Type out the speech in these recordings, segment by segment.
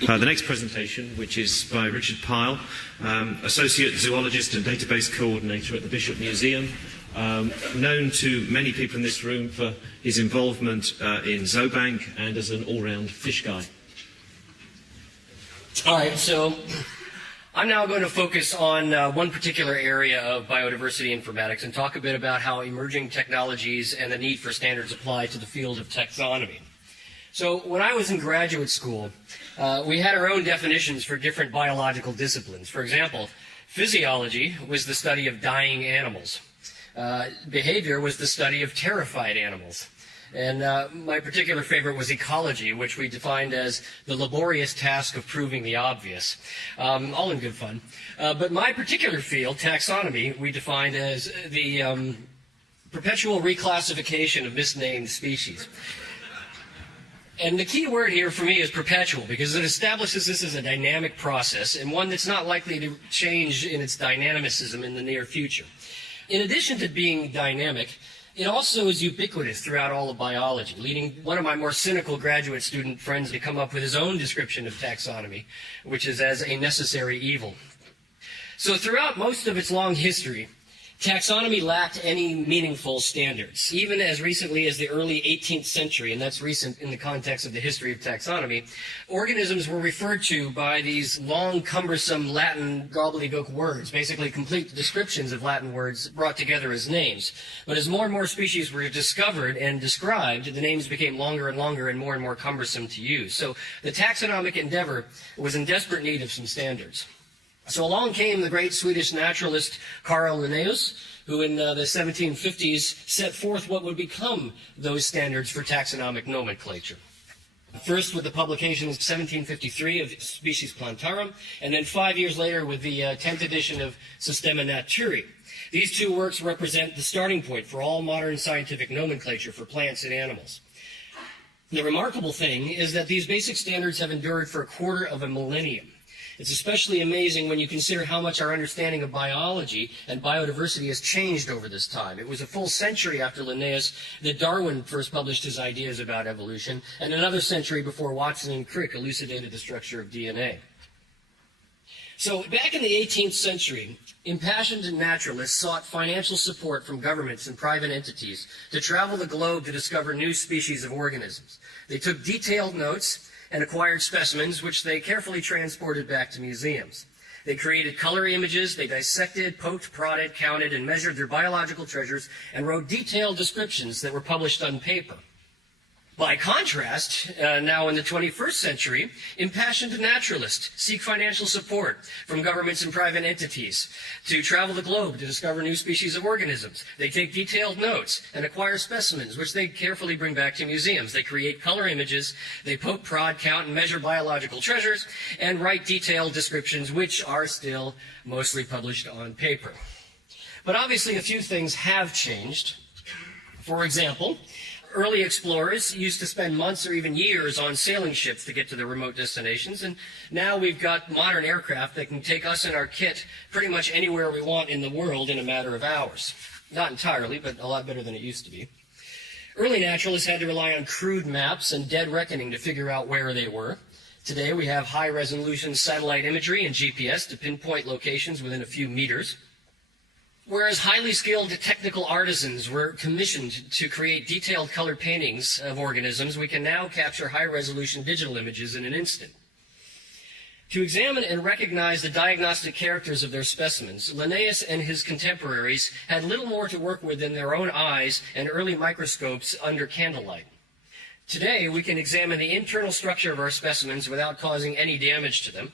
The next presentation, which is by Richard Pyle, Associate Zoologist and Database Coordinator at the Bishop Museum, known to many people in this room for his involvement in Zoobank and as an all-round fish guy. All right, so I'm now going to focus on one particular area of biodiversity informatics and talk a bit about how emerging technologies and the need for standards apply to the field of taxonomy. So when I was in graduate school, we had our own definitions for different biological disciplines. For example, physiology was the study of dying animals. Behavior was the study of terrified animals. And my particular favorite was ecology, which we defined as the laborious task of proving the obvious. All in good fun. But my particular field, taxonomy, we defined as the perpetual reclassification of misnamed species. And the key word here for me is perpetual, because it establishes this as a dynamic process and one that's not likely to change in its dynamicism in the near future. In addition to being dynamic, it also is ubiquitous throughout all of biology, leading one of my more cynical graduate student friends to come up with his own description of taxonomy, which is as a necessary evil. So throughout most of its long history, taxonomy lacked any meaningful standards. Even as recently as the early 18th century, and that's recent in the context of the history of taxonomy, organisms were referred to by these long, cumbersome Latin gobbledygook words, basically complete descriptions of Latin words brought together as names. But as more and more species were discovered and described, the names became longer and longer and more cumbersome to use. So the taxonomic endeavor was in desperate need of some standards. So along came the great Swedish naturalist Carl Linnaeus, who in the 1750s set forth what would become those standards for taxonomic nomenclature. First with the publication in 1753 of Species Plantarum, and then 5 years later with the 10th edition of Systema Naturae. These two works represent the starting point for all modern scientific nomenclature for plants and animals. The remarkable thing is that these basic standards have endured for a quarter of a millennium. It's especially amazing when you consider how much our understanding of biology and biodiversity has changed over this time. It was a full century after Linnaeus that Darwin first published his ideas about evolution, and another century before Watson and Crick elucidated the structure of DNA. So back in the 18th century, impassioned naturalists sought financial support from governments and private entities to travel the globe to discover new species of organisms. They took detailed notes and acquired specimens, which they carefully transported back to museums. They created color images, they dissected, poked, prodded, counted, and measured their biological treasures, and wrote detailed descriptions that were published on paper. By contrast, now in the 21st century, impassioned naturalists seek financial support from governments and private entities to travel the globe to discover new species of organisms. They take detailed notes and acquire specimens, which they carefully bring back to museums. They create color images, they poke, prod, count, and measure biological treasures, and write detailed descriptions, which are still mostly published on paper. But obviously a few things have changed. For example, early explorers used to spend months or even years on sailing ships to get to the remote destinations, and now we've got modern aircraft that can take us and our kit pretty much anywhere we want in the world in a matter of hours. Not entirely, but a lot better than it used to be. Early naturalists had to rely on crude maps and dead reckoning to figure out where they were. Today we have high-resolution satellite imagery and GPS to pinpoint locations within a few meters. Whereas highly skilled technical artisans were commissioned to create detailed color paintings of organisms, we can now capture high-resolution digital images in an instant. To examine and recognize the diagnostic characters of their specimens, Linnaeus and his contemporaries had little more to work with than their own eyes and early microscopes under candlelight. Today, we can examine the internal structure of our specimens without causing any damage to them.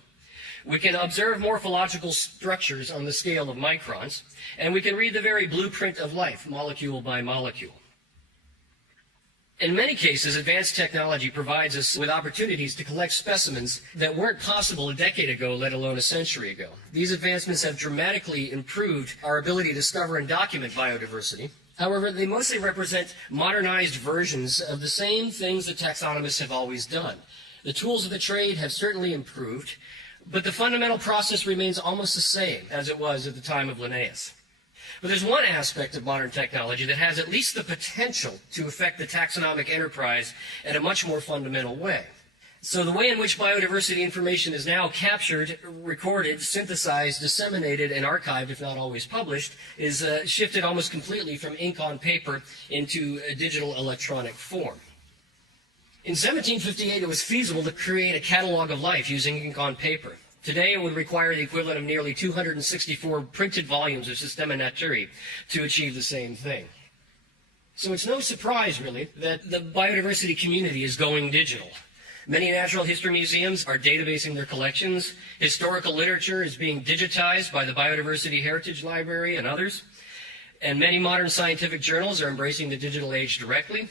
We can observe morphological structures on the scale of microns, and we can read the very blueprint of life, molecule by molecule. In many cases, advanced technology provides us with opportunities to collect specimens that weren't possible a decade ago, let alone a century ago. These advancements have dramatically improved our ability to discover and document biodiversity. However, they mostly represent modernized versions of the same things that taxonomists have always done. The tools of the trade have certainly improved, but the fundamental process remains almost the same as it was at the time of Linnaeus. But there's one aspect of modern technology that has at least the potential to affect the taxonomic enterprise in a much more fundamental way. So the way in which biodiversity information is now captured, recorded, synthesized, disseminated, and archived, if not always published, is shifted almost completely from ink on paper into a digital electronic form. In 1758, it was feasible to create a catalog of life using ink on paper. Today, it would require the equivalent of nearly 264 printed volumes of Systema Naturae to achieve the same thing. So it's no surprise, really, that the biodiversity community is going digital. Many natural history museums are databasing their collections. Historical literature is being digitized by the Biodiversity Heritage Library and others. And many modern scientific journals are embracing the digital age directly.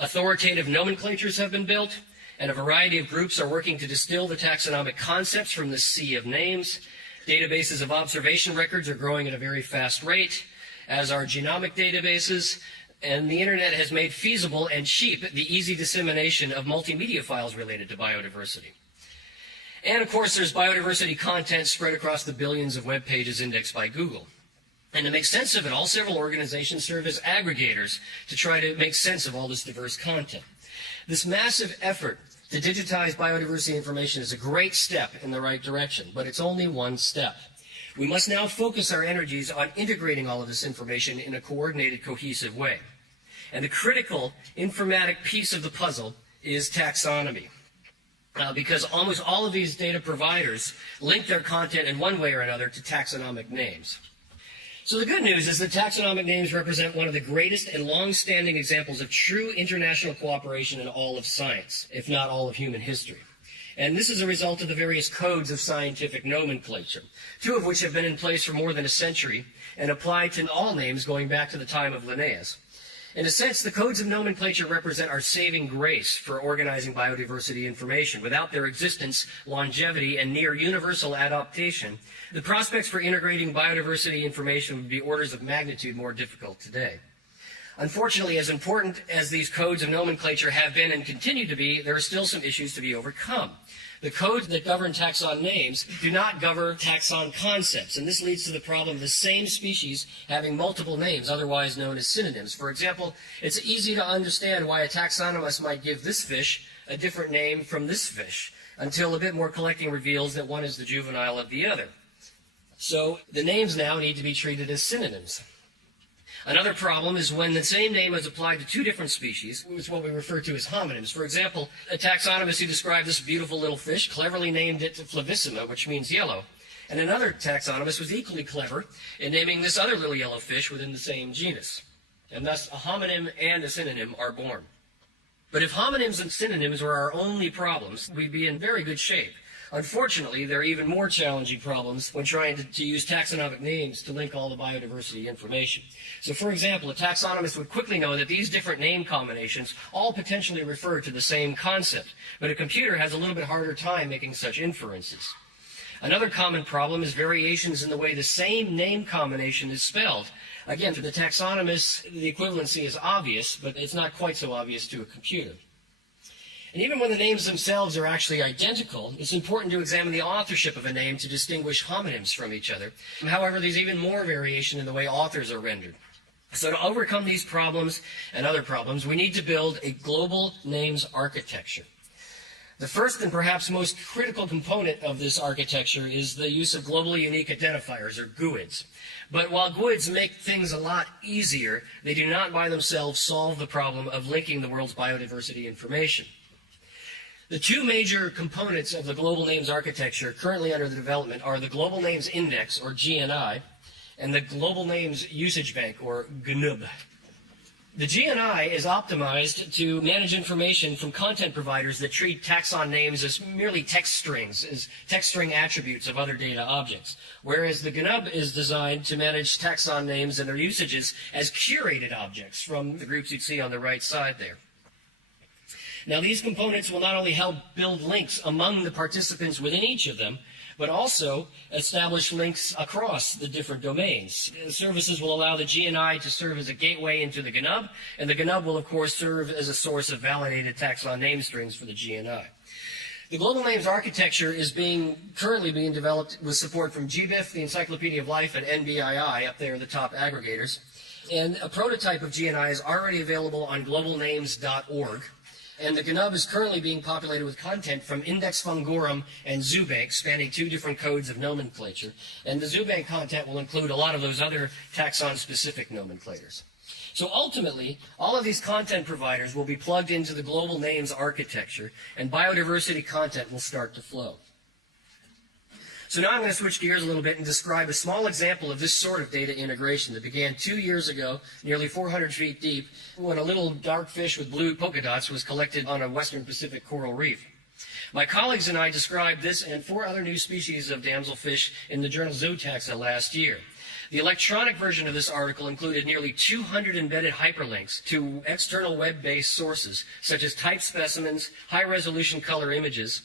Authoritative nomenclatures have been built, and a variety of groups are working to distill the taxonomic concepts from the sea of names. Databases of observation records are growing at a very fast rate, as are genomic databases. And the internet has made feasible and cheap the easy dissemination of multimedia files related to biodiversity. And of course, there's biodiversity content spread across the billions of web pages indexed by Google. And to make sense of it all, several organizations serve as aggregators to try to make sense of all this diverse content. This massive effort to digitize biodiversity information is a great step in the right direction, but it's only one step. We must now focus our energies on integrating all of this information in a coordinated, cohesive way. And the critical informatic piece of the puzzle is taxonomy. Because almost all of these data providers link their content in one way or another to taxonomic names. So the good news is that taxonomic names represent one of the greatest and long-standing examples of true international cooperation in all of science, if not all of human history. And this is a result of the various codes of scientific nomenclature, two of which have been in place for more than a century and apply to all names going back to the time of Linnaeus. In a sense, the codes of nomenclature represent our saving grace for organizing biodiversity information. Without their existence, longevity, and near universal adaptation, the prospects for integrating biodiversity information would be orders of magnitude more difficult today. Unfortunately, as important as these codes of nomenclature have been and continue to be, there are still some issues to be overcome. The codes that govern taxon names do not govern taxon concepts, and this leads to the problem of the same species having multiple names, otherwise known as synonyms. For example, it's easy to understand why a taxonomist might give this fish a different name from this fish, until a bit more collecting reveals that one is the juvenile of the other. So the names now need to be treated as synonyms. Another problem is when the same name is applied to two different species, which is what we refer to as homonyms. For example, a taxonomist who described this beautiful little fish cleverly named it Flavissima, which means yellow. And another taxonomist was equally clever in naming this other little yellow fish within the same genus. And thus, a homonym and a synonym are born. But if homonyms and synonyms were our only problems, we'd be in very good shape. Unfortunately, there are even more challenging problems when trying to use taxonomic names to link all the biodiversity information. So, for example, a taxonomist would quickly know that these different name combinations all potentially refer to the same concept, but a computer has a little bit harder time making such inferences. Another common problem is variations in the way the same name combination is spelled. Again, to the taxonomist, the equivalency is obvious, but it's not quite so obvious to a computer. And even when the names themselves are actually identical, it's important to examine the authorship of a name to distinguish homonyms from each other. However, there's even more variation in the way authors are rendered. So to overcome these problems and other problems, we need to build a global names architecture. The first and perhaps most critical component of this architecture is the use of globally unique identifiers, or GUIDs. But while GUIDs make things a lot easier, they do not by themselves solve the problem of linking the world's biodiversity information. The two major components of the global names architecture currently under the development are the Global Names Index, or GNI, and the Global Names Usage Bank, or GNUB. The GNI is optimized to manage information from content providers that treat taxon names as merely text strings, as text string attributes of other data objects, whereas the GNUB is designed to manage taxon names and their usages as curated objects from the groups you'd see on the right side there. Now, these components will not only help build links among the participants within each of them, but also establish links across the different domains. The services will allow the GNI to serve as a gateway into the GNUB, and the GNUB will, of course, serve as a source of validated taxon name strings for the GNI. The global names architecture is currently being developed with support from GBIF, the Encyclopedia of Life, and NBII, up there, the top aggregators. And a prototype of GNI is already available on globalnames.org. And the GNUB is currently being populated with content from Index Fungorum and ZooBank, spanning 2 different codes of nomenclature. And the ZooBank content will include a lot of those other taxon-specific nomenclators. So ultimately, all of these content providers will be plugged into the global names architecture, and biodiversity content will start to flow. So now I'm going to switch gears a little bit and describe a small example of this sort of data integration that began 2 years ago, nearly 400 feet deep, when a little dark fish with blue polka dots was collected on a western Pacific coral reef. My colleagues and I described this and 4 other new species of damselfish in the journal Zootaxa last year. The electronic version of this article included nearly 200 embedded hyperlinks to external web-based sources, such as type specimens, high-resolution color images,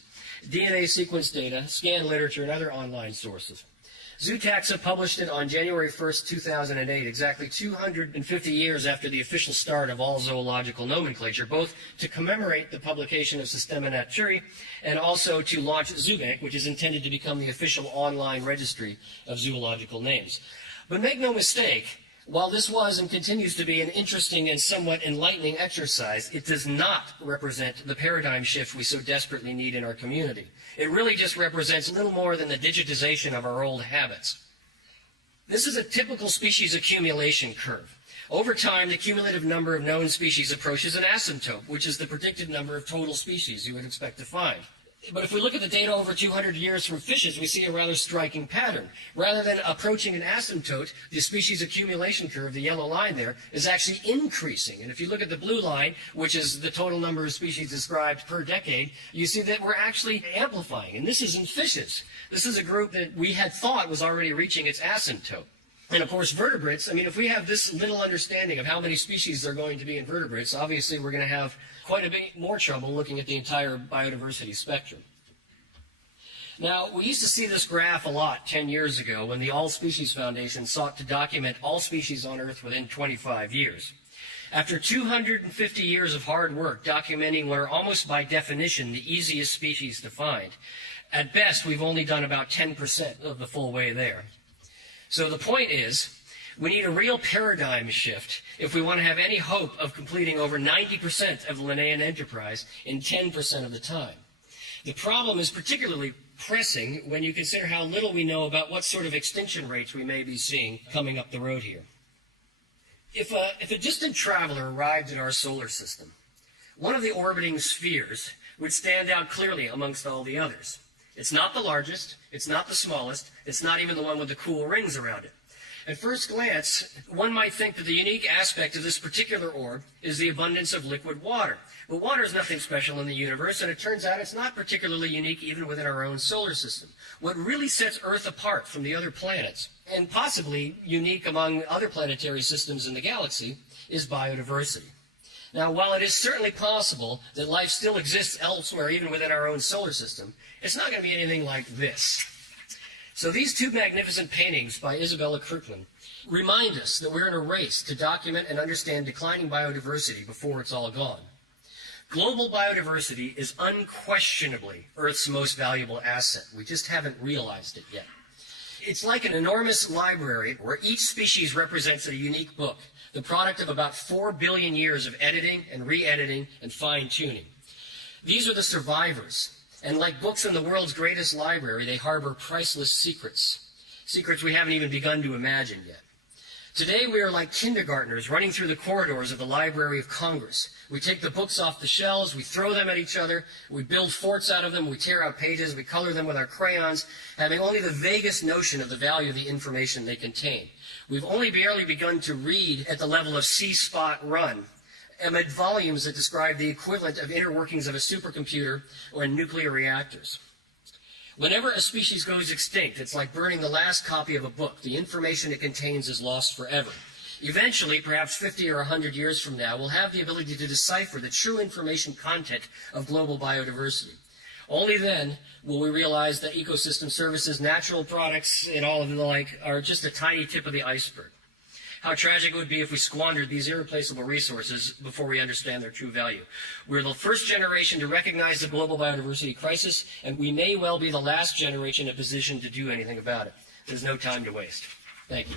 DNA sequence data, scanned literature, and other online sources. Zootaxa published it on January 1st, 2008, exactly 250 years after the official start of all zoological nomenclature, both to commemorate the publication of Systema Naturae and also to launch ZooBank, which is intended to become the official online registry of zoological names. But make no mistake, while this was and continues to be an interesting and somewhat enlightening exercise, it does not represent the paradigm shift we so desperately need in our community. It really just represents little more than the digitization of our old habits. This is a typical species accumulation curve. Over time, the cumulative number of known species approaches an asymptote, which is the predicted number of total species you would expect to find. But if we look at the data over 200 years from fishes, we see a rather striking pattern. Rather than approaching an asymptote, the species accumulation curve, the yellow line there, is actually increasing. And if you look at the blue line, which is the total number of species described per decade, you see that we're actually amplifying. And this is in fishes. This is a group that we had thought was already reaching its asymptote. And of course, vertebrates, I mean, if we have this little understanding of how many species there are going to be in vertebrates, obviously we're going to have quite a bit more trouble looking at the entire biodiversity spectrum. Now, we used to see this graph a lot 10 years ago when the All Species Foundation sought to document all species on Earth within 25 years. After 250 years of hard work documenting what are almost by definition the easiest species to find, at best we've only done about 10% of the full way there. So the point is, we need a real paradigm shift if we want to have any hope of completing over 90% of the Linnaean enterprise in 10% of the time. The problem is particularly pressing when you consider how little we know about what sort of extinction rates we may be seeing coming up the road here. If a distant traveler arrived in our solar system, one of the orbiting spheres would stand out clearly amongst all the others. It's not the largest, it's not the smallest, it's not even the one with the cool rings around it. At first glance, one might think that the unique aspect of this particular orb is the abundance of liquid water. But water is nothing special in the universe, and it turns out it's not particularly unique even within our own solar system. What really sets Earth apart from the other planets, and possibly unique among other planetary systems in the galaxy, is biodiversity. Now, while it is certainly possible that life still exists elsewhere, even within our own solar system, it's not going to be anything like this. So these 2 magnificent paintings by Isabella Kirkland remind us that we're in a race to document and understand declining biodiversity before it's all gone. Global biodiversity is unquestionably Earth's most valuable asset. We just haven't realized it yet. It's like an enormous library where each species represents a unique book, the product of about 4 billion years of editing and re-editing and fine-tuning. These are the survivors. And like books in the world's greatest library, they harbor priceless secrets. Secrets we haven't even begun to imagine yet. Today we are like kindergartners running through the corridors of the Library of Congress. We take the books off the shelves, we throw them at each other, we build forts out of them, we tear out pages, we color them with our crayons, having only the vaguest notion of the value of the information they contain. We've only barely begun to read at the level of C-spot run, amid volumes that describe the equivalent of inner workings of a supercomputer or nuclear reactors. Whenever a species goes extinct, it's like burning the last copy of a book. The information it contains is lost forever. Eventually, perhaps 50 or 100 years from now, we'll have the ability to decipher the true information content of global biodiversity. Only then will we realize that ecosystem services, natural products, and all of the like are just a tiny tip of the iceberg. How tragic it would be if we squandered these irreplaceable resources before we understand their true value. We're the first generation to recognize the global biodiversity crisis, and we may well be the last generation in a position to do anything about it. There's no time to waste. Thank you.